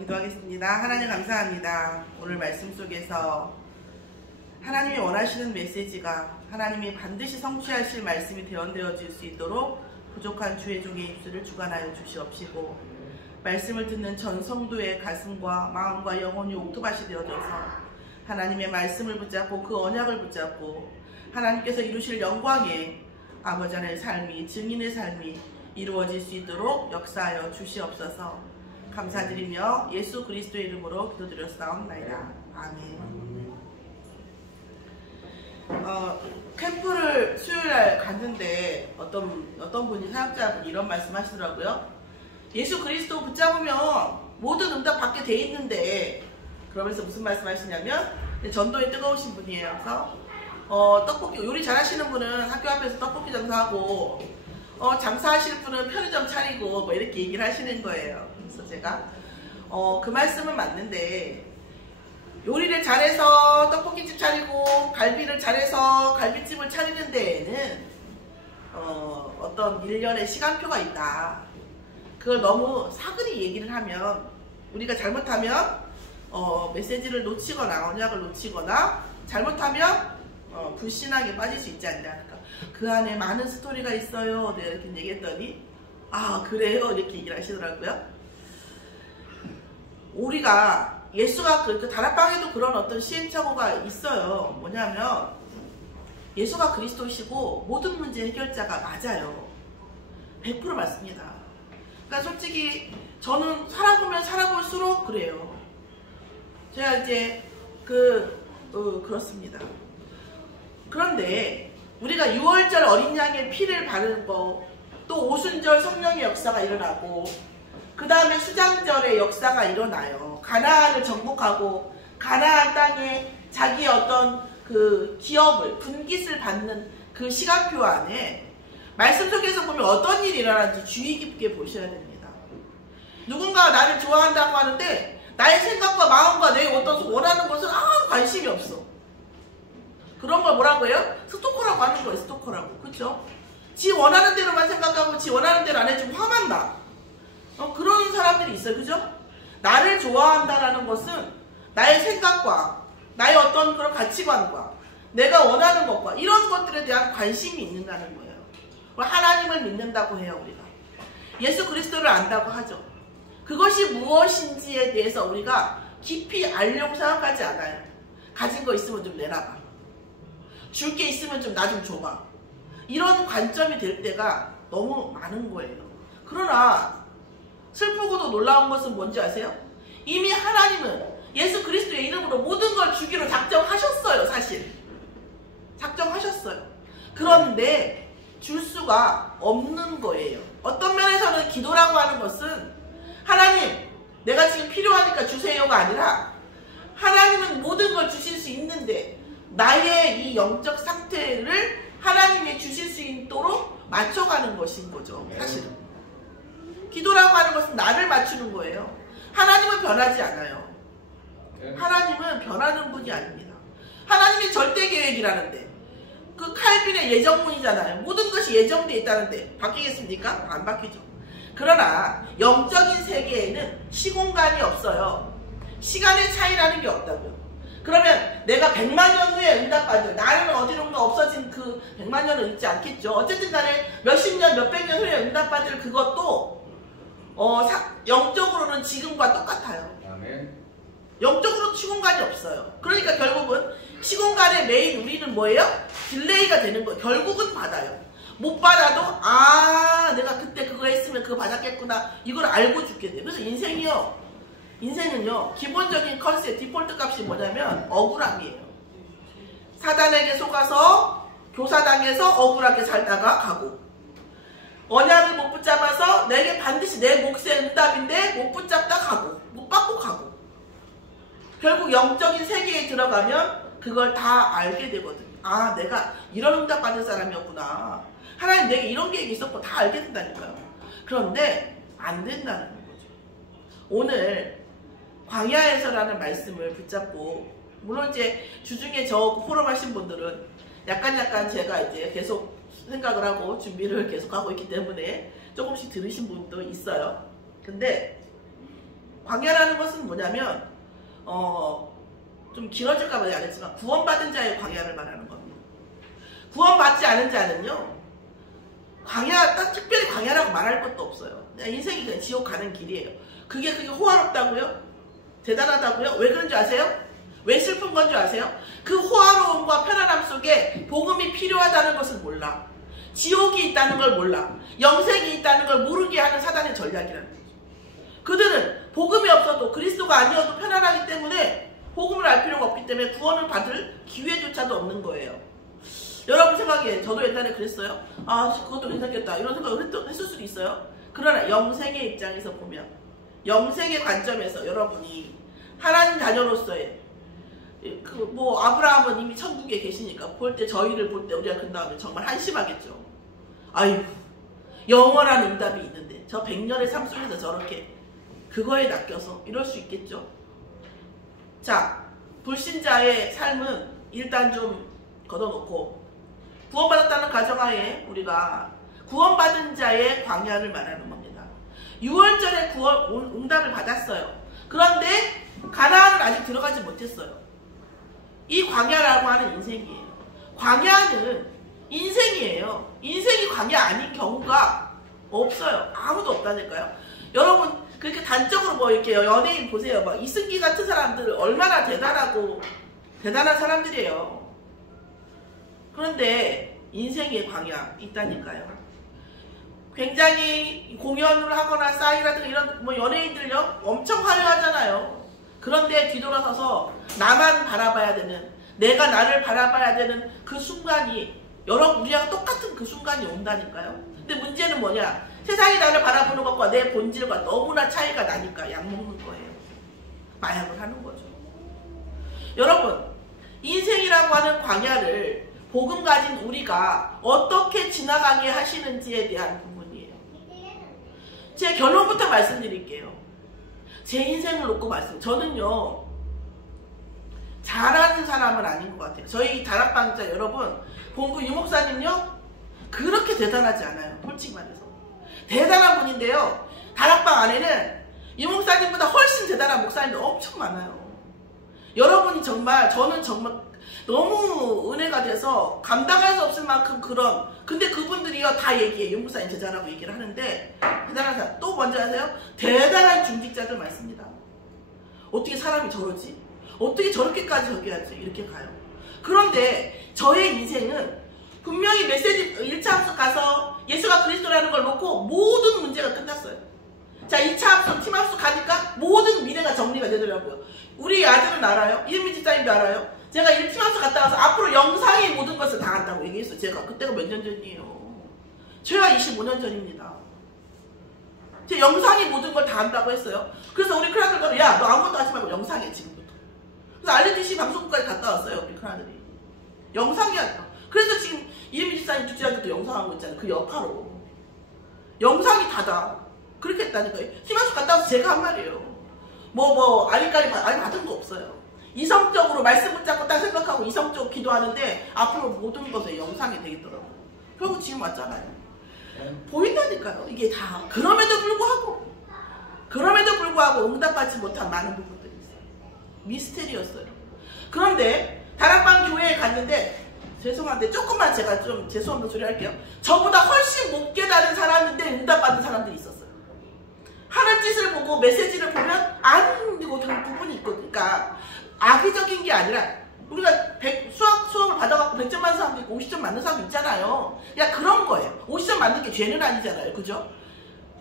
기도하겠습니다. 하나님 감사합니다. 오늘 말씀 속에서 하나님이 원하시는 메시지가 하나님이 반드시 성취하실 말씀이 대언되어질 수 있도록 부족한 주의 종의 입술을 주관하여 주시옵시고, 말씀을 듣는 전 성도의 가슴과 마음과 영혼이 옥토밭이 되어져서 하나님의 말씀을 붙잡고 그 언약을 붙잡고 하나님께서 이루실 영광의 아버지 하나님의 삶이, 증인의 삶이 이루어질 수 있도록 역사하여 주시옵소서. 감사드리며 예수 그리스도의 이름으로 기도드렸사옵나이다. 아멘. 캠프를 수요일날 갔는데 어떤 분이, 사역자분이 이런 말씀 하시더라고요. 예수 그리스도 붙잡으면 모든 응답 받게 돼 있는데, 그러면서 무슨 말씀 하시냐면, 전도에 뜨거우신 분이에요. 그래서 떡볶이 요리 잘하시는 분은 학교 앞에서 떡볶이 장사하고, 장사하실 분은 편의점 차리고 뭐 이렇게 얘기를 하시는 거예요. 그래서 제가 그 말씀은 맞는데, 요리를 잘해서 떡볶이집 차리고 갈비를 잘해서 갈비집을 차리는 데에는 어떤 일련의 시간표가 있다. 그걸 너무 사그리 얘기를 하면, 우리가 잘못하면 메시지를 놓치거나 언약을 놓치거나 잘못하면 불신앙에 빠질 수 있지 않냐. 그러니까 그 안에 많은 스토리가 있어요. 내가 이렇게 얘기했더니, 아 그래요? 이렇게 얘기를 하시더라고요. 우리가 예수가 그 다락방에도 그런 어떤 시행착오가 있어요. 뭐냐면 예수가 그리스도시고 모든 문제 해결자가 맞아요. 100% 맞습니다. 그러니까 솔직히 저는 살아보면 살아볼수록 그래요. 제가 이제 그렇습니다. 그런데 우리가 6월절 어린 양의 피를 바르는 거, 또 오순절 성령의 역사가 일어나고, 그 다음에 수장절의 역사가 일어나요. 가나안을 정복하고 가나안 땅에 자기의 어떤 그 기업을, 분깃을 받는 그 시간표 안에 말씀 속에서 보면 어떤 일이 일어나는지 주의 깊게 보셔야 됩니다. 누군가가 나를 좋아한다고 하는데 나의 생각과 마음과 내 어떤 원하는 것은 아무 관심이 없어. 그런 걸 뭐라고 해요? 스토커라고 하는 거예요. 스토커라고. 그렇죠? 지 원하는 대로만 생각하고 지 원하는 대로 안 해주면 화만 나. 그런 사람들이 있어요. 그죠? 나를 좋아한다라는 것은 나의 생각과 나의 어떤 그런 가치관과 내가 원하는 것과 이런 것들에 대한 관심이 있는다는 거예요. 하나님을 믿는다고 해요. 우리가 예수 그리스도를 안다고 하죠. 그것이 무엇인지에 대해서 우리가 깊이 알려고 생각하지 않아요. 가진 거 있으면 좀 내놔봐, 줄 게 있으면 좀 나 좀 줘봐, 이런 관점이 될 때가 너무 많은 거예요. 그러나 슬프고도 놀라운 것은 뭔지 아세요? 이미 하나님은 예수 그리스도의 이름으로 모든 걸 주기로 작정하셨어요. 사실 작정하셨어요. 그런데 줄 수가 없는 거예요. 어떤 면에서는 기도라고 하는 것은 하나님 내가 지금 필요하니까 주세요가 아니라, 하나님은 모든 걸 주실 수 있는데 나의 이 영적 상태를 하나님이 주실 수 있도록 맞춰가는 것인 거죠. 사실은 기도라고 하는 것은 나를 맞추는 거예요. 하나님은 변하지 않아요. 하나님은 변하는 분이 아닙니다. 하나님이 절대 계획이라는데, 그 칼빈의 예정문이잖아요. 모든 것이 예정되어 있다는데 바뀌겠습니까? 안 바뀌죠. 그러나 영적인 세계에는 시공간이 없어요. 시간의 차이라는 게 없다고요. 그러면 내가 100만 년 후에 응답받을, 나는 어디론가 없어진 그 100만 년은 있지 않겠죠. 어쨌든 간에 몇십 년, 몇백 년 후에 응답받을 그것도 영적으로는 지금과 똑같아요. 아멘. 영적으로는 시공간이 없어요. 그러니까 결국은 시공간의 메인 우리는 뭐예요? 딜레이가 되는 거예요. 결국은 받아요. 못 받아도 내가 그때 그거 했으면 그거 받았겠구나, 이걸 알고 죽게 돼요. 그래서 인생은요 기본적인 컨셉, 디폴트 값이 뭐냐면 억울함이에요. 사단에게 속아서 교사당해서 억울하게 살다가 가고, 언약을 못 붙잡아서 내게 반드시 내 몫의 응답인데 못 붙잡다 가고, 못 받고 가고, 결국 영적인 세계에 들어가면 그걸 다 알게 되거든요. 내가 이런 응답 받은 사람이었구나, 하나님 내게 이런 계획이 있었고, 다 알게 된다니까요. 그런데 안 된다는 거죠. 오늘 광야에서라는 말씀을 붙잡고, 물론 이제 주중에 저 포럼 하신 분들은 약간 제가 이제 계속 생각을 하고 준비를 계속 하고 있기 때문에 조금씩 들으신 분도 있어요. 근데 광야라는 것은 뭐냐면 좀 길어질까 봐 안 했지만 구원받은 자의 광야를 말하는 겁니다. 구원받지 않은 자는요, 광야, 딱 특별히 광야라고 말할 것도 없어요. 그냥 인생이 그냥 지옥 가는 길이에요. 그게 호화롭다고요? 대단하다고요? 왜 그런 줄 아세요? 왜 슬픈 건 줄 아세요? 그 호화로움과 편안함 속에 복음이 필요하다는 것을 몰라. 지옥이 있다는 걸 몰라. 영생이 있다는 걸 모르게 하는 사단의 전략이라는 거죠. 그들은 복음이 없어도 그리스도가 아니어도 편안하기 때문에 복음을 알 필요가 없기 때문에 구원을 받을 기회조차도 없는 거예요. 여러분 생각에 저도 옛날에 그랬어요. 아, 그것도 괜찮겠다 이런 생각을 했을 수도 있어요. 그러나 영생의 입장에서 보면, 영생의 관점에서 여러분이 하나님 자녀로서의 아브라함은 이미 천국에 계시니까 볼 때, 저희를 볼 때 우리가 그다음에 정말 한심하겠죠. 아유, 영원한 응답이 있는데 저 100년의 삶 속에서 저렇게 그거에 낚여서 이럴 수 있겠죠. 자, 불신자의 삶은 일단 좀 걷어놓고 구원받았다는 가정하에 우리가 구원받은 자의 광야를 말하는 겁니다. 6월절에 응답을 받았어요. 그런데 가나안은 아직 들어가지 못했어요. 이 광야라고 하는 인생이에요. 광야는 인생이에요. 인생이 광야 아닌 경우가 없어요. 아무도 없다니까요. 여러분 그렇게 단적으로 이렇게 연예인 보세요. 막 이승기 같은 사람들 얼마나 대단한 사람들이에요. 그런데 인생의 광야 있다니까요. 굉장히 공연을 하거나 싸이라든가 이런 연예인들요 엄청 화려하잖아요. 그런데 뒤돌아서서 나만 바라봐야 되는, 내가 나를 바라봐야 되는 그 순간이, 여러분 우리랑 똑같은 그 순간이 온다니까요. 근데 문제는 뭐냐, 세상이 나를 바라보는 것과 내 본질과 너무나 차이가 나니까 약 먹는 거예요. 마약을 하는 거죠. 여러분 인생이라고 하는 광야를 복음 가진 우리가 어떻게 지나가게 하시는지에 대한 부분이에요. 제 결론부터 말씀드릴게요. 제 인생을 놓고 저는요 잘하는 사람은 아닌 것 같아요. 저희 다락방자 여러분, 본부 유목사님요 그렇게 대단하지 않아요. 솔직히 말해서 대단한 분인데요, 다락방 안에는 유목사님보다 훨씬 대단한 목사님들 엄청 많아요. 여러분이 정말, 저는 정말 너무 은혜가 돼서 감당할 수 없을 만큼 근데 그분들이요 다 얘기해요. 유목사님 제자라고 얘기를 하는데, 대단한 사람, 또 먼저 하세요, 대단한 중직자들 많습니다. 어떻게 사람이 저러지? 어떻게 저렇게까지 저기 하지? 이렇게 가요. 그런데 저의 인생은 분명히 메시지 1차 합숙 가서 예수가 그리스도라는 걸 놓고 모든 문제가 끝났어요. 자, 2차 합숙, 팀 합숙 가니까 모든 미래가 정리가 되더라고요. 우리 아들은 알아요. 이은미 집사님도 알아요. 제가 1팀 합숙 갔다 와서 앞으로 영상이 모든 것을 다 한다고 얘기했어요. 제가 그때가 몇 년 전이에요. 제가 25년 전입니다. 제 영상이 모든 걸 다 한다고 했어요. 그래서 우리 큰아들도 야, 너 아무것도 하지 말고 영상해 지금부터. 그래서 RTC 방송국까지 갔다 왔어요. 우리 큰아들이. 영상이 한다. 그래서 지금 이은미 집사님 주주한테도 영상하고 있잖아요. 그 여파로. 영상이 다다. 그렇게 했다니까요. 팀 합숙 갔다 와서 제가 한 말이에요. 아리까리 받은 거 없어요. 이성적으로 말씀 붙잡고 딱 생각하고 이성적으로 기도하는데 앞으로 모든 것에 영상이 되겠더라고요. 결국 지금 왔잖아요. 보인다니까요. 이게 다. 그럼에도 불구하고 응답받지 못한 많은 부분들이 있어요. 미스테리였어요. 그런데 다락방 교회에 갔는데, 죄송한데 조금만 제가 좀 죄송한 소리 할게요. 저보다 훨씬 못 깨달은 사람인데 응답받은 사람들이 있었어요. 하는 짓을 보고 메시지를 보면 안 되거든 부분이 있거든. 그러니까 악의적인 게 아니라 우리가 수업을 받아갖고 100점 맞는 사람도 있고 50점 맞는 사람도 있잖아요. 그냥 그런 거예요. 50점 맞는 게 죄는 아니잖아요. 그죠?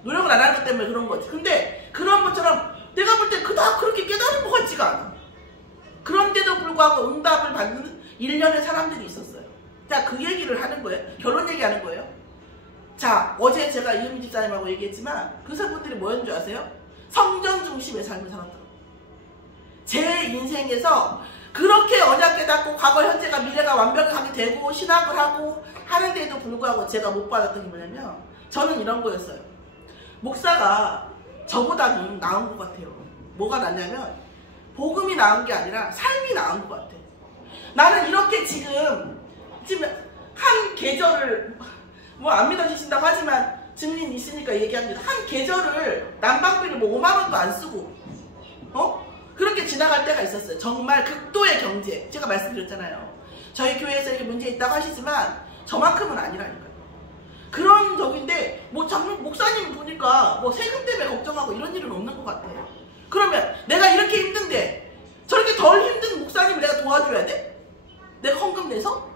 노력을 안 하는 것 때문에 그런 거지. 근데 그런 것처럼 내가 볼 때 그닥 그렇게 깨달은 것 같지가 않아. 그런데도 불구하고 응답을 받는 일련의 사람들이 있었어요. 자, 그 얘기를 하는 거예요. 결론 얘기하는 거예요. 자, 어제 제가 이은미 집사님하고 얘기했지만 그 사람들이 뭐였는 줄 아세요? 성전 중심의 삶을 살았더라고요. 제 인생에서 그렇게 언약 깨닫고 과거, 현재가, 미래가 완벽하게 되고 신학을 하고 하는데도 불구하고 제가 못 받았던 게 뭐냐면, 저는 이런 거였어요. 목사가 저보다는 나은 것 같아요. 뭐가 낫냐면 복음이 나은 게 아니라 삶이 나은 것 같아. 나는 이렇게 지금 한 계절을 안 믿어지신다고 하지만 증인 있으니까 얘기합니다. 한 계절을 난방비를 뭐 5만원도 안 쓰고 그렇게 지나갈 때가 있었어요. 정말 극도의 경제. 제가 말씀드렸잖아요. 저희 교회에서 이렇게 문제 있다고 하시지만 저만큼은 아니라니까요. 그런 적인데 뭐 목사님 보니까 뭐 세금 때문에 걱정하고 이런 일은 없는 것 같아요. 그러면 내가 이렇게 힘든데 저렇게 덜 힘든 목사님을 내가 도와줘야 돼? 내가 헌금 내서?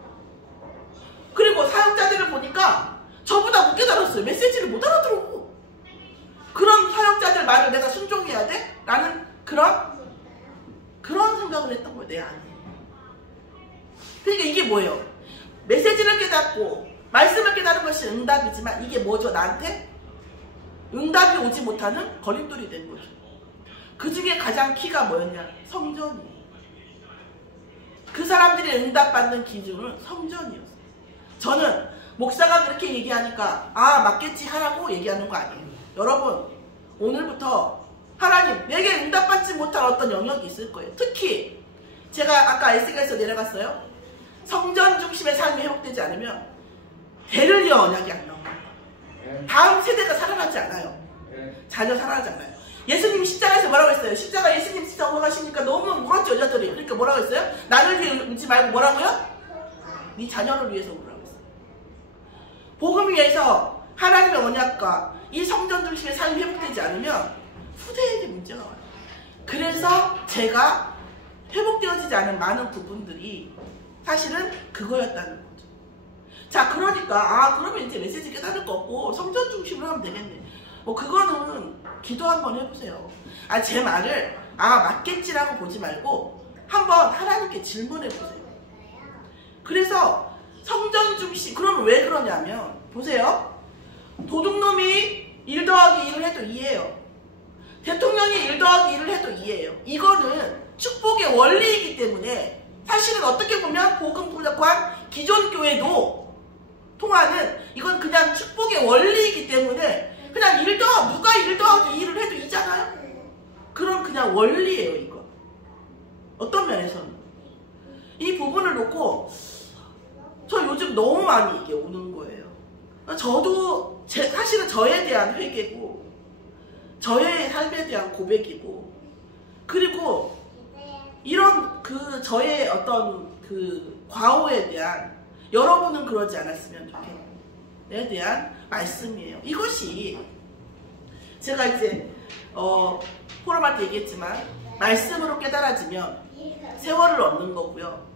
그리고 사역자들을 보니까 저보다 못 깨달았어요. 메시지를 못 알아들어. 그런 사역자들 말을 내가 순종해야 돼? 라는 그런 생각을 했던 거예요. 내 안에. 그러니까 이게 뭐예요? 메시지를 깨닫고 말씀을 깨닫는 것이 응답이지만 이게 뭐죠? 나한테? 응답이 오지 못하는 걸림돌이 된 거죠. 그 중에 가장 키가 뭐였냐? 성전이에요. 그 사람들이 응답받는 기준은 성전이었어요. 저는 목사가 그렇게 얘기하니까 맞겠지 하라고 얘기하는 거 아니에요. 여러분, 오늘부터 하나님 내게 응답받지 못한 어떤 영역이 있을 거예요. 특히 제가 아까 에스겔에서 내려갔어요. 성전 중심의 삶이 회복되지 않으면 대를 이어 언약이 안 나옵니다. 다음 세대가 살아나지 않아요. 자녀 살아나지 않아요. 예수님이 십자가에서 뭐라고 했어요? 십자가 예수님 진짜 돌아가시니까 너무 울었죠, 여자들이. 그러니까 뭐라고 했어요? 나를 위해 울지 말고 뭐라고요? 네 자녀를 위해서 울라고 했어요. 복음을 위해서 하나님의 언약과 이 성전 중심의 삶이 회복되지 않으면 후대에게 문제가 와요. 그래서 제가 회복되어지지 않은 많은 부분들이 사실은 그거였다는 거죠. 자, 그러니까 그러면 이제 메시지 깨달을 거 없고 성전 중심으로 하면 되겠네. 뭐 그거는 기도 한번 해보세요. 제 말을 맞겠지라고 보지 말고 한번 하나님께 질문해보세요. 그래서 성전 중심, 그러면 왜 그러냐면 보세요. 도둑놈이 1 더하기 1을 해도 2예요. 대통령이 1 더하기 1을 해도 2예요. 이거는 축복의 원리이기 때문에 사실은 어떻게 보면 복음 불력한 기존 교회도 통하는 이건 그냥 축복의 원리이기 때문에 그냥 누가 1 더하기 2를 해도 2잖아요. 그럼 그냥 원리예요, 이거. 어떤 면에서는. 이 부분을 놓고 저 요즘 너무 많이 이게 오는 거예요. 저도 사실은 저에 대한 회개고 저의 삶에 대한 고백이고 그리고 이런 저의 어떤 과오에 대한 여러분은 그러지 않았으면 좋겠네에 대한 말씀이에요. 이것이 제가 이제 포럼할 때 얘기했지만 말씀으로 깨달아지면 세월을 얻는 거고요.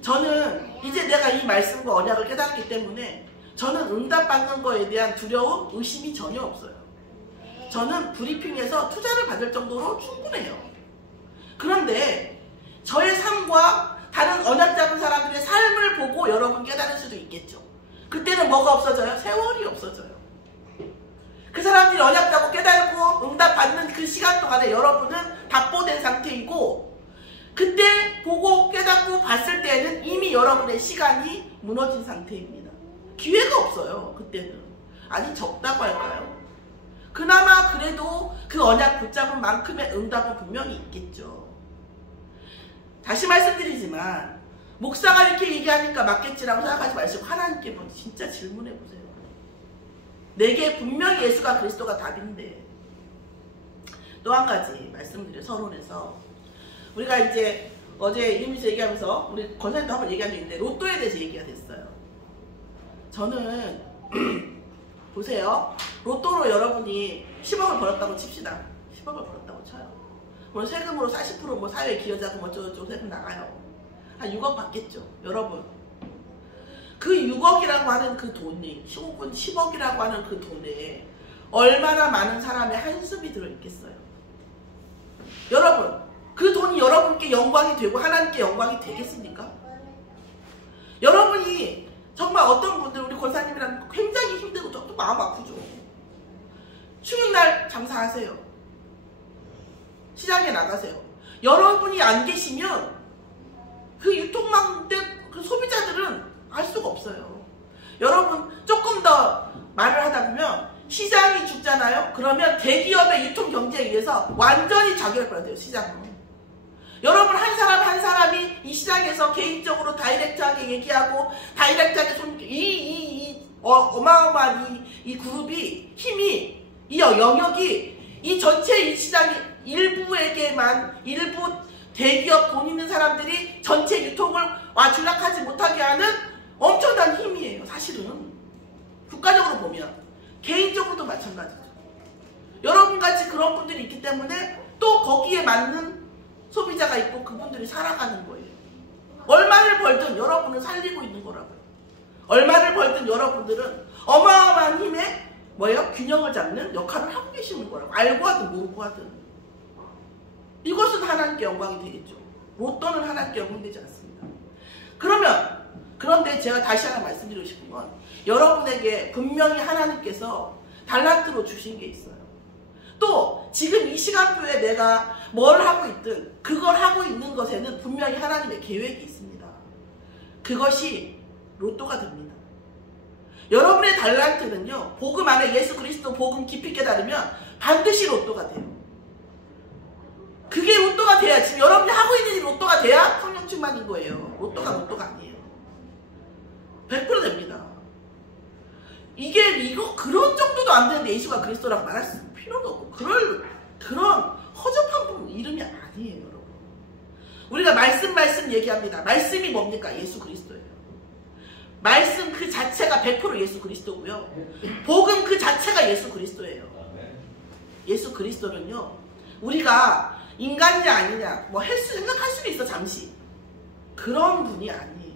저는 이제 내가 이 말씀과 언약을 깨달았기 때문에 저는 응답받는 거에 대한 두려움, 의심이 전혀 없어요. 저는 브리핑에서 투자를 받을 정도로 충분해요. 그런데 저의 삶과 다른 언약 잡은 사람들의 삶을 보고 여러분 깨달을 수도 있겠죠. 그때는 뭐가 없어져요? 세월이 없어져요. 그 사람들이 언약 잡고 깨달고 응답받는 그 시간 동안에 여러분은 답보된 상태이고 그때 보고 깨닫고 봤을 때는 이미 여러분의 시간이 무너진 상태입니다. 기회가 없어요. 그때는. 아니 적다고 할까요? 그나마 그래도 그 언약 붙잡은 만큼의 응답은 분명히 있겠죠. 다시 말씀드리지만 목사가 이렇게 얘기하니까 맞겠지라고 생각하지 마시고 하나님께 진짜 질문해보세요. 내게 분명히 예수가 그리스도가 답인데. 또 한 가지 말씀드려 서론에서 우리가 이제 어제 이름에서 얘기하면서 우리 권사님도 한번 얘기한 적 있는데 로또에 대해서 얘기가 됐어요. 저는 보세요. 로또로 여러분이 10억을 벌었다고 칩시다. 10억을 벌었다고 쳐요. 오늘 세금으로 40% 뭐 사회 기여자금 어쩌고저쩌고 세금 나가요. 한 6억 받겠죠. 여러분. 그 6억이라고 하는 그 돈이 혹은 10억이라고 하는 그 돈에 얼마나 많은 사람의 한숨이 들어있겠어요. 여러분. 그 돈이 여러분께 영광이 되고 하나님께 영광이 되겠습니까? 여러분이 정말 어떤 분들 우리 권사님이랑 굉장히 힘들고 또 마음 아프죠. 추운날 장사하세요. 시장에 나가세요. 여러분이 안 계시면 그 유통망대 그 소비자들은 알 수가 없어요. 여러분 조금 더 말을 하다 보면 시장이 죽잖아요. 그러면 대기업의 유통 경제에 의해서 완전히 좌결돼요. 시장은. 여러분 한 사람 한 사람이 이 시장에서 개인적으로 다이렉트하게 얘기하고 다이렉트하게 어마어마한 이 그룹이, 힘이, 이 영역이 이 전체 이 시장이 일부에게만, 일부 대기업 돈 있는 사람들이 전체 유통을 주락하지 못하게 하는 엄청난 힘이에요. 사실은 국가적으로 보면, 개인적으로도 마찬가지죠. 여러분같이 그런 분들이 있기 때문에 또 거기에 맞는 소비자가 있고 그분들이 살아가는 거예요. 얼마를 벌든 여러분을 살리고 있는 거라고요. 얼마를 벌든 여러분들은 어마어마한 힘의 균형을 잡는 역할을 하고 계시는 거라고. 알고 하든 모르고 하든. 이것은 하나님께 영광이 되겠죠. 로또는 하나님께 영광이 되지 않습니다. 그런데 제가 다시 하나 말씀드리고 싶은 건, 여러분에게 분명히 하나님께서 달란트로 주신 게 있어요. 또 지금 이 시간표에 내가 뭘 하고 있든 그걸 하고 있는 것에는 분명히 하나님의 계획이 있습니다. 그것이 로또가 됩니다. 여러분의 달란트는요, 복음 안에 예수 그리스도 복음 깊이 깨달으면 반드시 로또가 돼요. 그게 로또가 돼야, 지금 여러분이 하고 있는 이 로또가 돼야 성령 충만인 거예요. 로또가 아니에요. 100% 됩니다. 그런 정도도 안 되는데 예수가 그리스도라고 말할 필요도 없고, 그런 허접한 분 이름이 아니에요, 여러분. 우리가 말씀 얘기합니다. 말씀이 뭡니까? 예수 그리스도예요. 말씀 그 자체가 100% 예수 그리스도고요. 복음 그 자체가 예수 그리스도예요. 예수 그리스도는요, 우리가 인간이냐 아니냐 생각할 수는 있어, 잠시. 그런 분이 아니에요.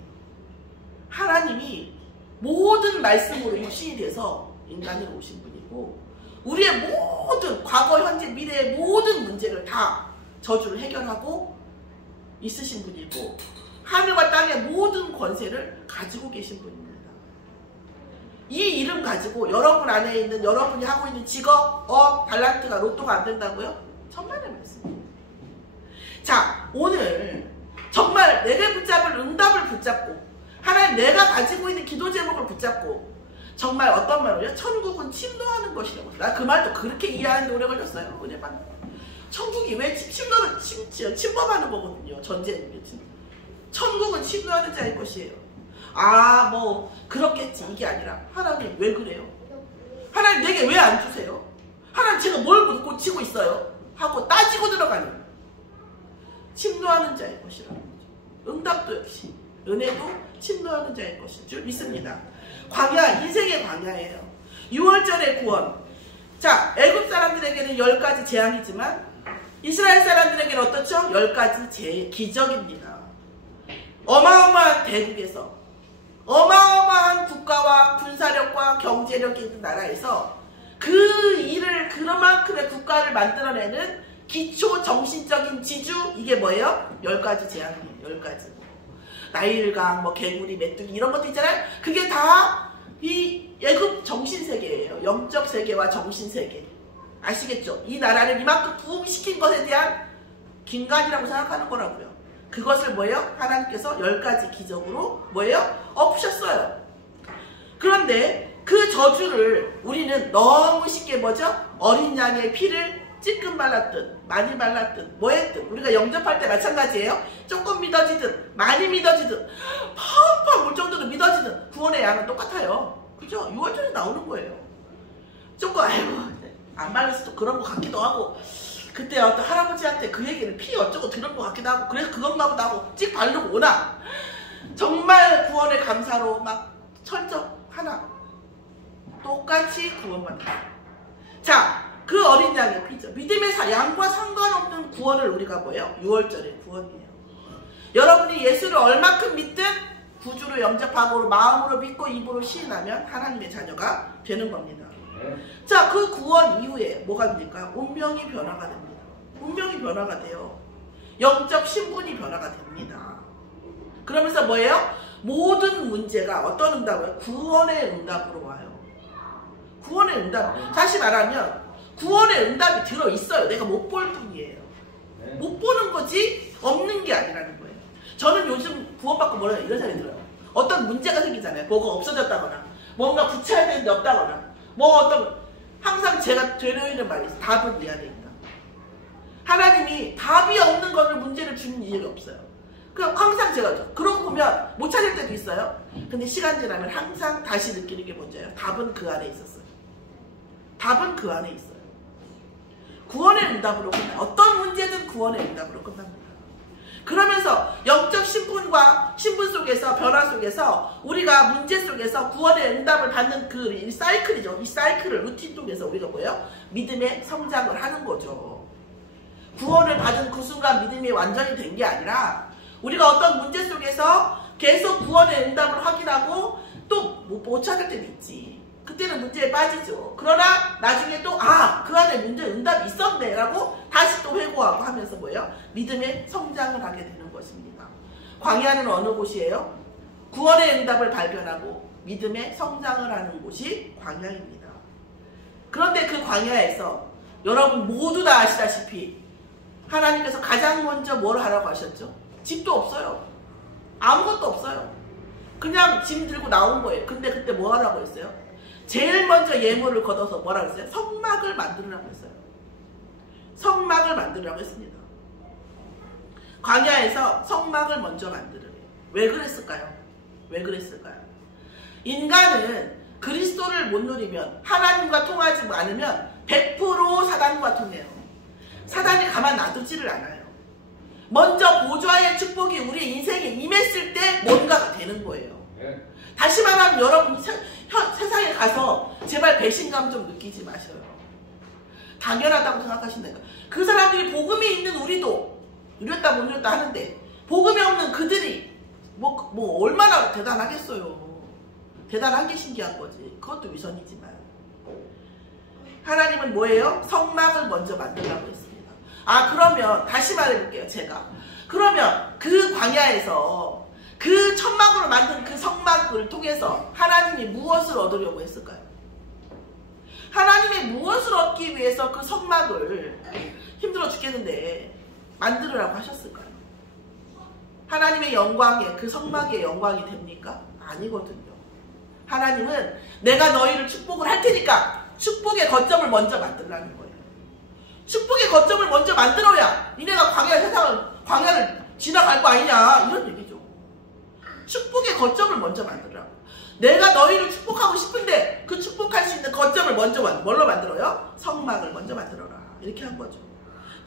하나님이 모든 말씀으로 육신이 돼서 인간으로 오신 분이고, 우리의 모든 과거, 현재, 미래의 모든 문제를 다 저주를 해결하고 있으신 분이고, 하늘과 땅의 모든 권세를 가지고 계신 분입니다. 이 이름 가지고 여러분 안에 있는, 여러분이 하고 있는 직업, 달란트가 로또가 안 된다고요? 천만의 말씀이에요. 자, 오늘 정말 내게 붙잡을 응답을 붙잡고, 하나님 내가 가지고 있는 기도 제목을 붙잡고, 정말 어떤 말로요? 천국은 침노하는 것이라고. 나 그 말도 그렇게 이해하는데 오래 걸렸어요. 은혜만. 천국이 왜 침범하는 거거든요. 전제는. 천국은 침노하는 자의 것이에요. 그렇겠지. 이게 아니라, 하나님 왜 그래요? 하나님 내게 왜 안 주세요? 하나님 제가 뭘 못 고치고 있어요? 하고 따지고 들어가는, 침노하는 자의 것이라는 거죠. 응답도 역시, 은혜도 침노하는 자의 것인 줄 믿습니다. 광야, 인생의 광야예요. 6월절의 구원. 자, 애굽 사람들에게는 10가지 재앙이지만 이스라엘 사람들에게는 어떻죠? 10가지 기적입니다. 어마어마한 대국에서, 어마어마한 국가와 군사력과 경제력이 있는 나라에서 그 일을, 그만큼의 국가를 만들어내는 기초 정신적인 지주, 이게 뭐예요? 10가지 재앙이에요. 10가지. 나일강, 개구리, 메뚜기 이런 것도 있잖아요. 그게 다 이 애굽 정신세계예요. 영적 세계와 정신세계. 아시겠죠? 이 나라를 이만큼 부흥시킨 것에 대한 긴간이라고 생각하는 거라고요. 그것을 하나님께서 10가지 기적으로 엎으셨어요. 그런데 그 저주를 우리는 너무 쉽게 어린 양의 피를 찔끔 발랐든 많이 발랐든 했든 우리가 영접할 때 마찬가지예요. 조금 믿어지든 많이 믿어지든 펑펑 울 정도로 믿어지든 구원의 양은 똑같아요. 그죠? 6월절에 나오는 거예요. 조금 안 발랐을 때 그런 것 같기도 하고, 그때 어떤 할아버지한테 그 얘기를 피 어쩌고 들은 것 같기도 하고, 그래서 그건가 보다 하고 찍 바르고 오나, 정말 구원의 감사로 철저 하나 똑같이 구원받았어요. 자, 그 어린 양의 피죠. 믿음의 양과 상관없는 구원을 우리가 6월절의 구원이에요. 여러분이 예수를 얼마큼 믿든 구주로 영접하고 마음으로 믿고 입으로 시인하면 하나님의 자녀가 되는 겁니다. 자, 그 구원 이후에 뭐가 됩니까? 운명이 변화가 됩니다. 운명이 변화가 돼요. 영적 신분이 변화가 됩니다. 그러면서 모든 문제가 어떤 응답이에요? 구원의 응답으로 와요. 구원의 응답. 다시 말하면 구원의 응답이 들어있어요. 내가 못 볼 뿐이에요. 못 보는 거지 없는 게 아니라는 거예요. 저는 요즘 구원받고 이런 생각이 들어요. 어떤 문제가 생기잖아요. 뭐가 없어졌다거나 뭔가 붙여야 되는데 없다거나 항상 제가 되뇌이는 말이 있어요. 답은 이 안에 있다. 하나님이 답이 없는 것을 문제를 주는 이유가 없어요. 그럼 항상 제가 그러고 보면 못 찾을 때도 있어요. 근데 시간 지나면 항상 다시 느끼는 게 뭔지요? 답은 그 안에 있었어요. 답은 그 안에 있어요. 구원의 응답으로 끝나요. 어떤 문제든 구원의 응답으로 끝납니다. 그러면서 영적 신분 속에서, 변화 속에서, 우리가 문제 속에서 구원의 응답을 받는 그 사이클이죠. 이 사이클을, 루틴 속에서 우리가 뭐예요? 믿음의 성장을 하는 거죠. 구원을 받은 그 순간 믿음이 완전히 된 게 아니라 우리가 어떤 문제 속에서 계속 구원의 응답을 확인하고 또 못 찾을 때도 있지. 그때는 문제에 빠지죠. 그러나 나중에 또 그 안에 문제 응답이 있었네 라고 다시 또 회고하고 하면서 뭐예요? 믿음의 성장을 하게 되는 것입니다. 광야는 어느 곳이에요? 구원의 응답을 발견하고 믿음의 성장을 하는 곳이 광야입니다. 그런데 그 광야에서 여러분 모두 다 아시다시피 하나님께서 가장 먼저 뭘 하라고 하셨죠? 집도 없어요. 아무것도 없어요. 그냥 짐 들고 나온 거예요. 근데 그때 뭐 하라고 했어요? 제일 먼저 예물을 걷어서 뭐라고 했어요? 성막을 만들으라고 했어요. 성막을 만들으라고 했습니다. 광야에서 성막을 먼저 만들으래요. 왜 그랬을까요? 왜 그랬을까요? 인간은 그리스도를 못 누리면, 하나님과 통하지 않으면 100% 사단과 통해요. 사단이 가만 놔두지를 않아요. 먼저 보좌의 축복이 우리 인생에 임했을 때 뭔가가 되는 거예요. 다시 말하면 여러분 세상에 가서 제발 배신감 좀 느끼지 마셔요. 당연하다고 생각하신다니까. 그 사람들이 복음이 있는 우리도 누렸다 못 누렸다 하는데 복음이 없는 그들이 뭐 얼마나 대단하겠어요. 대단한 게 신기한 거지. 그것도 위선이지만 하나님은 뭐예요? 성막을 먼저 만들라고 했습니다. 그러면 다시 말해볼게요. 제가 그러면 그 광야에서 그 천막으로 만든 그 성막을 통해서 하나님이 무엇을 얻으려고 했을까요? 하나님이 무엇을 얻기 위해서 그 성막을 힘들어 죽겠는데 만들으라고 하셨을까요? 하나님의 영광에 그 성막의 영광이 됩니까? 아니거든요. 하나님은 내가 너희를 축복을 할 테니까 축복의 거점을 먼저 만들라는 거예요. 축복의 거점을 먼저 만들어야 니네가 광야를 지나갈 거 아니냐 이런 얘기죠. 축복의 거점을 먼저 만들라고. 내가 너희를 축복하고 싶은데 그 축복할 수 있는 거점을 먼저 뭘로 만들어요? 성막을 먼저 만들어라. 이렇게 한 거죠.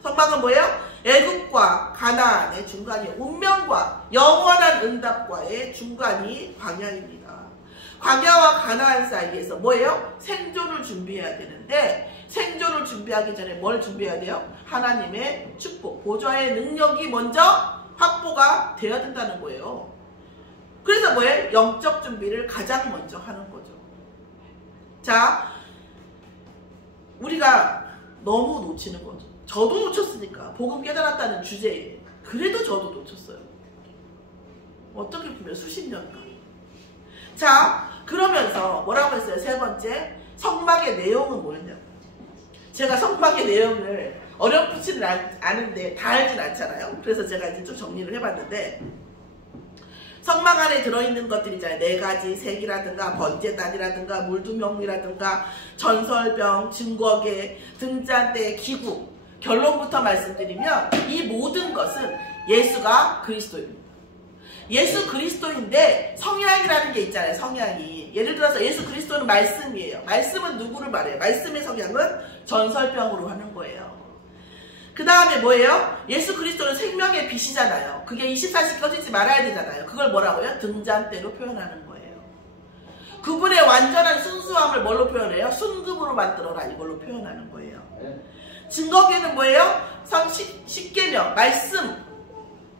성막은 뭐예요? 애굽과 가나안의 중간이에요. 운명과 영원한 응답과의 중간이 광야입니다. 광야와 가나안 사이에서 뭐예요? 생존을 준비해야 되는데 생존을 준비하기 전에 뭘 준비해야 돼요? 하나님의 축복, 보좌의 능력이 먼저 확보가 되어야 된다는 거예요. 그래서 뭐예요? 영적 준비를 가장 먼저 하는 거죠. 자, 우리가 너무 놓치는 거죠. 저도 놓쳤으니까 복음 깨달았다는 주제에 그래도 저도 놓쳤어요. 어떻게 보면 수십 년간. 자, 그러면서 뭐라고 했어요? 세 번째, 성막의 내용은 뭐였냐고. 제가 성막의 내용을 어렵지는 않은데 다 알진 않잖아요. 그래서 제가 이제 좀 정리를 해봤는데 성막 안에 들어있는 것들이 있잖아요. 4가지 색이라든가 번제단이라든가 물두멍이라든가 전설병, 증거계, 등잔대, 기구. 결론부터 말씀드리면 이 모든 것은 예수가 그리스도입니다. 예수 그리스도인데 성향이라는 게 있잖아요. 성향이. 예를 들어서 예수 그리스도는 말씀이에요. 말씀은 누구를 말해요? 말씀의 성향은 전설병으로 하는 거예요. 그 다음에 뭐예요? 예수 그리스도는 생명의 빛이잖아요. 그게 24시 꺼지지 말아야 되잖아요. 그걸 뭐라고요? 등잔대로 표현하는 거예요. 그분의 완전한 순수함을 뭘로 표현해요? 순금으로 만들어라 이걸로 표현하는 거예요. 증거계는 뭐예요? 십계명, 말씀.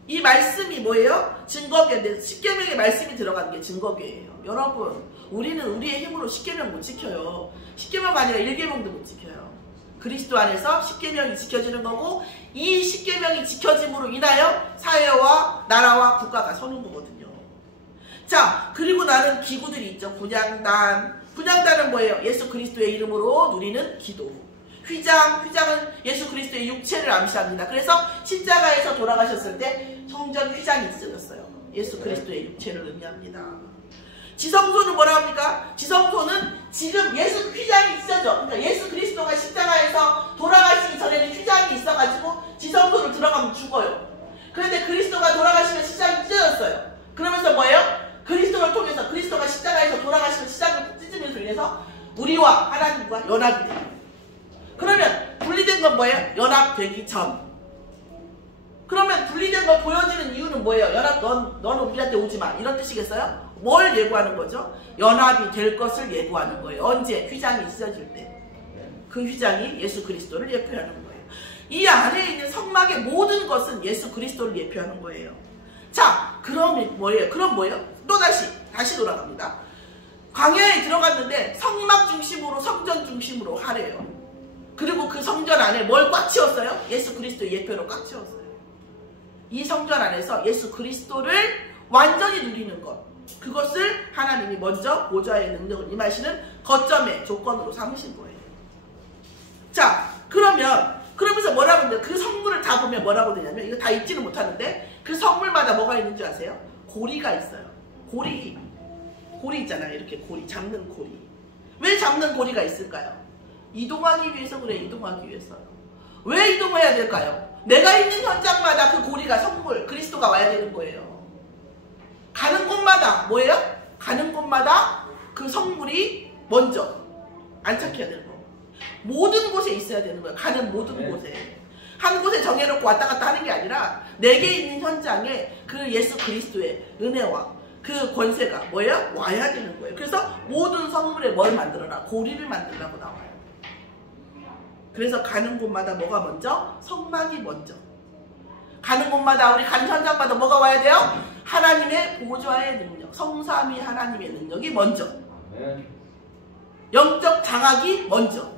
이 말씀이 뭐예요? 증거계인데 십계명의 말씀이 들어가는 게 증거계예요. 여러분, 우리는 우리의 힘으로 십계명 못 지켜요. 십계명 아니라 일계명도 못 지켜요. 그리스도 안에서 십계명이 지켜지는 거고 이 십계명이 지켜짐으로 인하여 사회와 나라와 국가가 서는 거거든요. 자, 그리고 나는 기구들이 있죠. 분향단. 분향단은 뭐예요? 예수 그리스도의 이름으로 누리는 기도. 휘장은 예수 그리스도의 육체를 암시합니다. 그래서 십자가에서 돌아가셨을 때 성전 휘장이 있어졌어요. 예수 그리스도의 육체를 의미합니다. 지성소는 뭐라 합니까? 지성소는 지금 예수 휘장이 있어져. 그러니까 예수 그리스도가 십자가에서 돌아가시기 전에는 휘장이 있어가지고 지성소를 들어가면 죽어요. 그런데 그리스도가 돌아가시면 십자가에 건 뭐예요? 연합되기 전. 그러면 분리된 걸 보여지는 이유는 뭐예요? 너는 우리한테 오지 마. 이런 뜻이겠어요? 뭘 예고하는 거죠? 연합이 될 것을 예고하는 거예요. 언제? 휘장이 있어질 때. 그 휘장이 예수 그리스도를 예표하는 거예요. 이 안에 있는 성막의 모든 것은 예수 그리스도를 예표하는 거예요. 자, 그럼 뭐예요? 또 다시 돌아갑니다. 광야에 들어갔는데 성막 중심으로, 성전 중심으로 하래요. 그리고 그 성전 안에 뭘 꽉 채웠어요? 예수 그리스도의 예표로 꽉 채웠어요. 이 성전 안에서 예수 그리스도를 완전히 누리는 것, 그것을 하나님이 먼저 보좌의 능력을 임하시는 거점의 조건으로 삼으신 거예요. 자, 그러면서 뭐라고 하냐? 그 성물을 다 보면 뭐라고 되냐면, 이거 다 읽지는 못하는데 그 성물마다 뭐가 있는 줄 아세요? 고리가 있어요. 고리 있잖아요. 이렇게 고리, 잡는 고리. 왜 잡는 고리가 있을까요? 이동하기 위해서 그래. 이동하기 위해서요. 왜 이동해야 될까요? 내가 있는 현장마다 그 고리가 성물, 그리스도가 와야 되는 거예요. 가는 곳마다 뭐예요? 가는 곳마다 그 성물이 먼저 안착해야 되는 거예요. 모든 곳에 있어야 되는 거예요. 가는 모든 곳에. 한 곳에 정해놓고 왔다 갔다 하는 게 아니라 내게 있는 현장에 그 예수 그리스도의 은혜와 그 권세가 뭐예요? 와야 되는 거예요. 그래서 모든 성물에 뭘 만들어라? 고리를 만들라고 나와요. 그래서 가는 곳마다 뭐가 먼저? 성막이 먼저. 가는 곳마다, 우리 가는 현장마다 뭐가 와야 돼요? 하나님의 보좌의 능력, 성삼위 하나님의 능력이 먼저. 영적 장악이 먼저.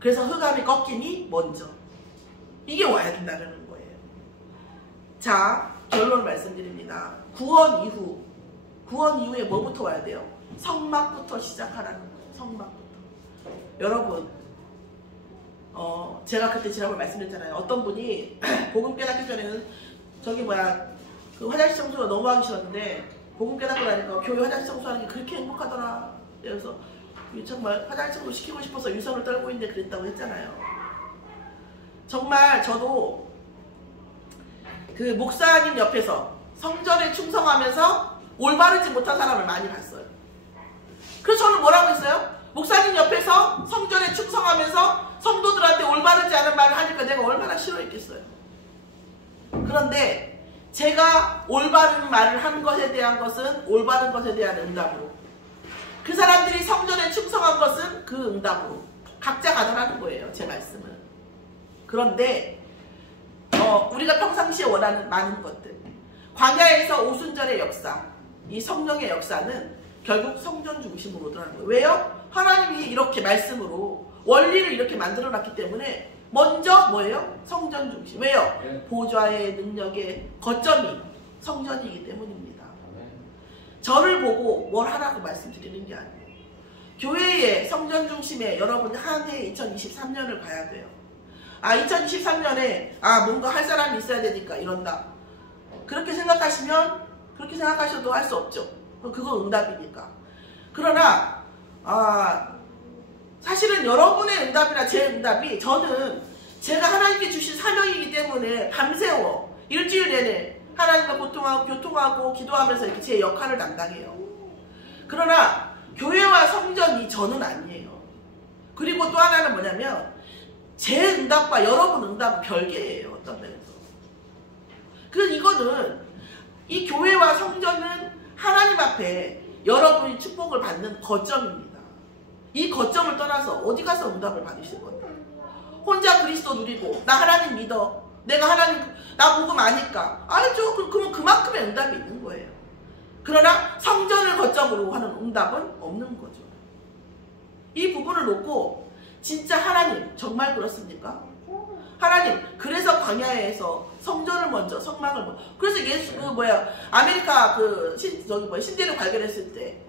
그래서 흑암이 꺾임이 먼저. 이게 와야 된다는 거예요. 자, 결론을 말씀드립니다. 구원 이후에 뭐부터 와야 돼요? 성막부터 시작하라는 거예요. 성막부터. 여러분, 제가 그때 지난번에 말씀드렸잖아요. 어떤 분이 복음 깨닫기 전에는 그 화장실 청소가 너무 하기 싫었는데 복음 깨닫고 나니까 교회 화장실 청소하는 게 그렇게 행복하더라. 그래서 정말 화장실 청소 시키고 싶어서 유선을 떨고 있는데 그랬다고 했잖아요. 정말 저도 그 목사님 옆에서 성전에 충성하면서 올바르지 못한 사람을 많이 봤어요. 그래서 저는 뭐라고 했어요? 목사님 옆에서 성전에 충성하면서 성도들한테 올바르지 않은 말을 하니까 내가 얼마나 싫어했겠어요. 그런데 제가 올바른 말을 한 것에 대한 것은 올바른 것에 대한 응답으로, 그 사람들이 성전에 충성한 것은 그 응답으로 각자 가더라는 거예요. 제 말씀은. 그런데 우리가 평상시에 원하는 많은 것들, 광야에서 오순절의 역사, 이 성령의 역사는 결국 성전 중심으로 오더라는 거예요. 왜요? 하나님이 이렇게 말씀으로 원리를 이렇게 만들어놨기 때문에 먼저 뭐예요? 성전 중심. 왜요? 보좌의 능력의 거점이 성전이기 때문입니다. 저를 보고 뭘 하라고 말씀드리는 게 아니에요. 교회의 성전 중심에 여러분 한 해 2023년을 가야 돼요. 2023년에 뭔가 할 사람이 있어야 되니까 이런다. 그렇게 생각하셔도 할 수 없죠. 그거 응답이니까. 그러나 사실은 여러분의 응답이나 제 응답이, 저는 제가 하나님께 주신 사명이기 때문에 밤새워 일주일 내내 하나님과 교통하고 기도하면서 이렇게 제 역할을 담당해요. 그러나 교회와 성전이 저는 아니에요. 그리고 또 하나는 뭐냐면 제 응답과 여러분 응답은 별개예요. 어떤 면에서. 그래서 이거는, 이 교회와 성전은 하나님 앞에 여러분이 축복을 받는 거점입니다. 이 거점을 떠나서 어디 가서 응답을 받으실 건데? 혼자 그리스도 누리고 나 하나님 믿어, 내가 하나님 나 복음 아니까 알죠? 그러면 그만큼의 응답이 있는 거예요. 그러나 성전을 거점으로 하는 응답은 없는 거죠. 이 부분을 놓고 진짜 하나님 정말 그렇습니까? 하나님, 그래서 광야에서 성전을 먼저, 성막을 먼저. 그래서 예수 아메리카 신대를 발견했을 때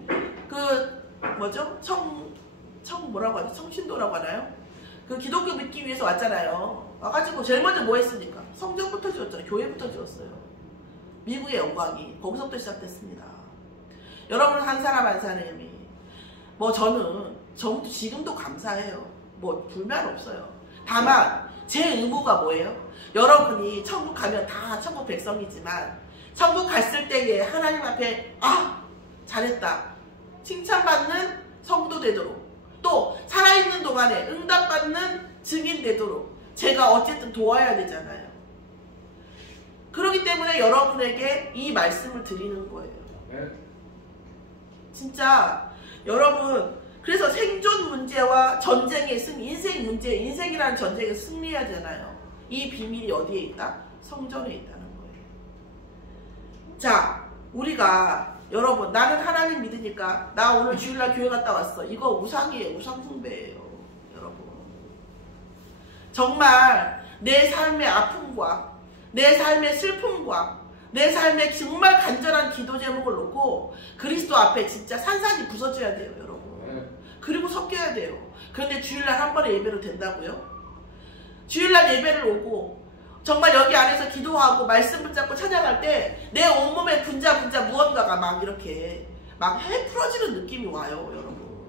뭐라고 하죠? 청신도라고 하나요? 그 기독교 믿기 위해서 왔잖아요. 와가지고 제일 먼저 뭐 했습니까? 성전부터 지었잖아요. 교회부터 지었어요. 미국의 영광이 거기서부터 시작됐습니다. 여러분 한 사람 한 사람이 저는 지금도 감사해요. 불만 없어요. 다만 제 의무가 뭐예요? 여러분이 천국 가면 다 천국 백성이지만 천국 갔을 때에 하나님 앞에 잘했다 칭찬받는 성도 되도록, 또 살아있는 동안에 응답받는 증인 되도록 제가 어쨌든 도와야 되잖아요. 그렇기 때문에 여러분에게 이 말씀을 드리는 거예요. 진짜 여러분, 그래서 생존 문제와 전쟁의 승리, 인생 문제, 인생이라는 전쟁에 승리하잖아요. 이 비밀이 어디에 있다? 성전에 있다는 거예요. 자, 우리가 여러분, 나는 하나님 믿으니까 나 오늘 주일날 교회 갔다 왔어. 이거 우상이에요. 우상 숭배예요. 여러분, 정말 내 삶의 아픔과 내 삶의 슬픔과 내 삶의 정말 간절한 기도 제목을 놓고 그리스도 앞에 진짜 산산이 부서져야 돼요. 여러분. 그리고 섞여야 돼요. 그런데 주일날 한 번에 예배로 된다고요? 주일날 예배를 오고 정말 여기 안에서 기도하고 말씀 붙잡고 찬양할 때 내 온몸에 분자 무언가가 막 이렇게 막 해풀어지는 느낌이 와요. 여러분,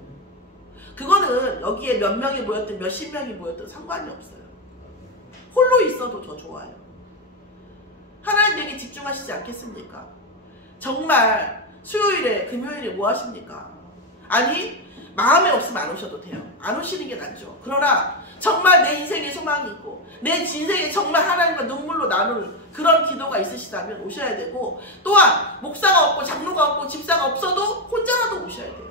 그거는 여기에 몇 명이 모였든 몇십 명이 모였든 상관이 없어요. 홀로 있어도 더 좋아요. 하나님에게 집중하시지 않겠습니까? 정말 수요일에 금요일에 뭐 하십니까? 아니, 마음에 없으면 안 오셔도 돼요. 안 오시는 게 낫죠. 그러나 정말 내 인생에 소망이 있고 내 인생에 정말 하나님과 눈물로 나눌 그런 기도가 있으시다면 오셔야 되고, 또한 목사가 없고 장로가 없고 집사가 없어도 혼자라도 오셔야 돼요.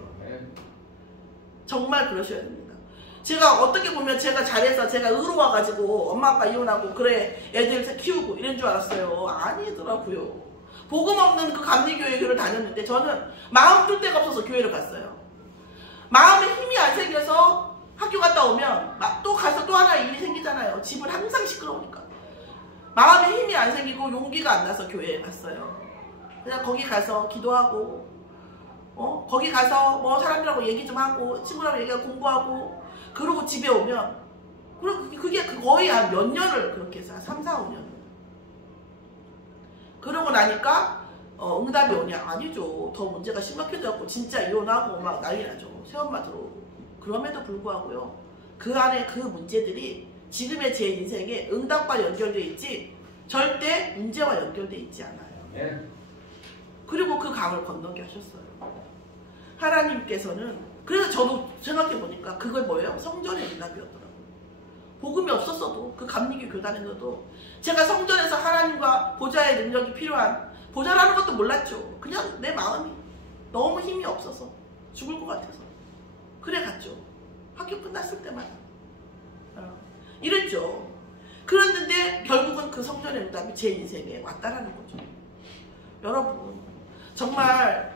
정말 그러셔야 됩니다. 제가 어떻게 보면 제가 잘해서 제가 의로워가지고 엄마 아빠 이혼하고 그래 애들 키우고 이런 줄 알았어요. 아니더라고요. 복음 없는 그 감리교회 교회를 다녔는데 저는 마음 둘 데가 없어서 교회를 갔어요. 마음에 힘이 안 생겨서 학교 갔다 오면 또 가서 또 하나 일이 생기잖아요. 집은 항상 시끄러우니까. 마음에 힘이 안 생기고 용기가 안 나서 교회에 갔어요. 그냥 거기 가서 기도하고 거기 가서 뭐 사람들하고 얘기 좀 하고 친구랑 얘기하고 공부하고 그러고 집에 오면 그게 거의 한 몇 년을 그렇게 해서 3, 4, 5년 그러고 나니까 응답이 오냐? 아니죠. 더 문제가 심각해져갖고 진짜 이혼하고 막 난리 나죠. 새엄마 들어오고. 그럼에도 불구하고요, 그 안에 그 문제들이 지금의 제 인생에 응답과 연결되어 있지 절대 문제와 연결되어 있지 않아요. 그리고 그 강을 건너게 하셨어요. 하나님께서는. 그래서 저도 생각해보니까 그걸 뭐예요? 성전의 응답이었더라고요. 복음이 없었어도 그 감리교 교단에서도 제가 성전에서 하나님과 보좌의 능력이 필요한, 보좌라는 것도 몰랐죠. 그냥 내 마음이 너무 힘이 없어서 죽을 것 같아서 그래 갔죠. 학교 끝났을 때마다 이랬죠. 그랬는데 결국은 그 성전의 응답이 제 인생에 왔다라는 거죠. 여러분, 정말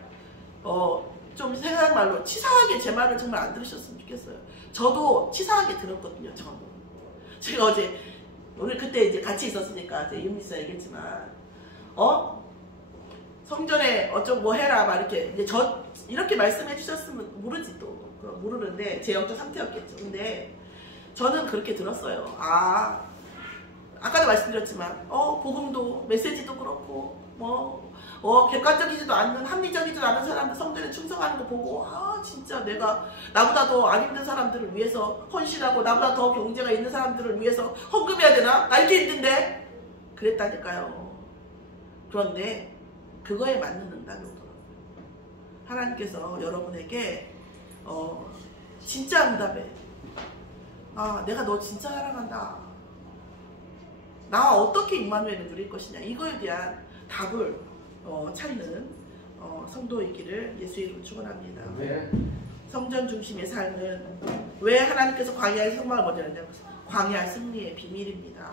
좀 생각한 말로 치사하게 제 말을 정말 안 들으셨으면 좋겠어요. 저도 치사하게 들었거든요. 저는 제가 어제 우리 그때 이제 같이 있었으니까 이제 이은미씨가 얘기했지만 성전에 어쩌고 뭐 해라 막 이렇게 이제 이렇게 말씀해 주셨으면 모르지 또 모르는데 제 영적 상태였겠죠. 근데 저는 그렇게 들었어요. 아까도 말씀드렸지만 복음도 메시지도 그렇고 객관적이지도 않는 합리적이지도 않은 사람들 성전에 충성하는 거 보고 진짜 내가 나보다 더 안 힘든 사람들을 위해서 헌신하고 나보다 더 경제가 있는 사람들을 위해서 헌금해야 되나? 나 이렇게 힘든데? 그랬다니까요. 그런데 그거에 맞는 응답이 오더라고요. 하나님께서 여러분에게 진짜 응답해. 내가 너 진짜 사랑한다. 나와 어떻게 임마누엘을 누릴 것이냐. 이거에 대한 답을 찾는 성도이기를 예수 이름으로 축원합니다. 성전 중심의 삶은 왜 하나님께서 광야의 성막을 먼저 냈냐면 광야 승리의 비밀입니다.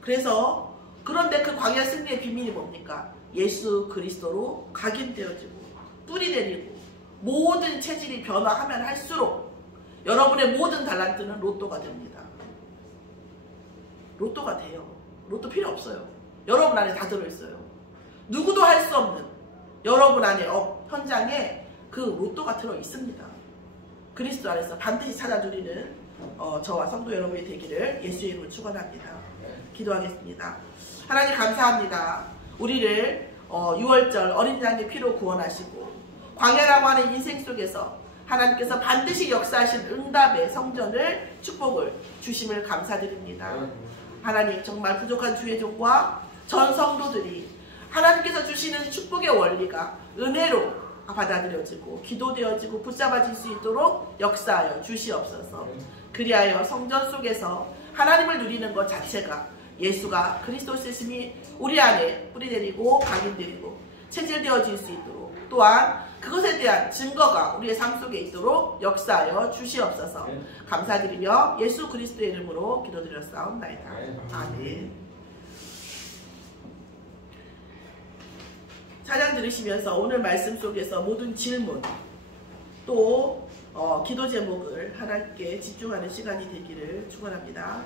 그래서 그런데 그 광야 승리의 비밀이 뭡니까? 예수 그리스도로 각인되어지고 뿌리 내리고 모든 체질이 변화하면 할수록 여러분의 모든 달란트는 로또가 됩니다. 로또가 돼요. 로또 필요 없어요. 여러분 안에 다 들어있어요. 누구도 할 수 없는 여러분 안에 현장에 그 로또가 들어있습니다. 그리스도 안에서 반드시 찾아주리는 저와 성도 여러분이 되기를 예수 이름으로 축원합니다. 기도하겠습니다. 하나님 감사합니다. 우리를 6월절 어린 양의 피로 구원하시고 광야라고 하는 인생 속에서 하나님께서 반드시 역사하신 응답의 성전을 축복을 주심을 감사드립니다. 하나님 정말 부족한 주의 종과 전 성도들이 하나님께서 주시는 축복의 원리가 은혜로 받아들여지고 기도되어지고 붙잡아질 수 있도록 역사하여 주시옵소서. 그리하여 성전 속에서 하나님을 누리는 것 자체가 예수가 그리스도시심이 우리 안에 뿌리내리고 각인되리고 체질되어질 수 있도록, 또한 그것에 대한 증거가 우리의 삶 속에 있도록 역사하여 주시옵소서. 감사드리며 예수 그리스도의 이름으로 기도드렸사옵나이다. 아멘. 찬양 들으시면서 오늘 말씀 속에서 모든 질문 또 기도 제목을 하나님께 집중하는 시간이 되기를 축원합니다.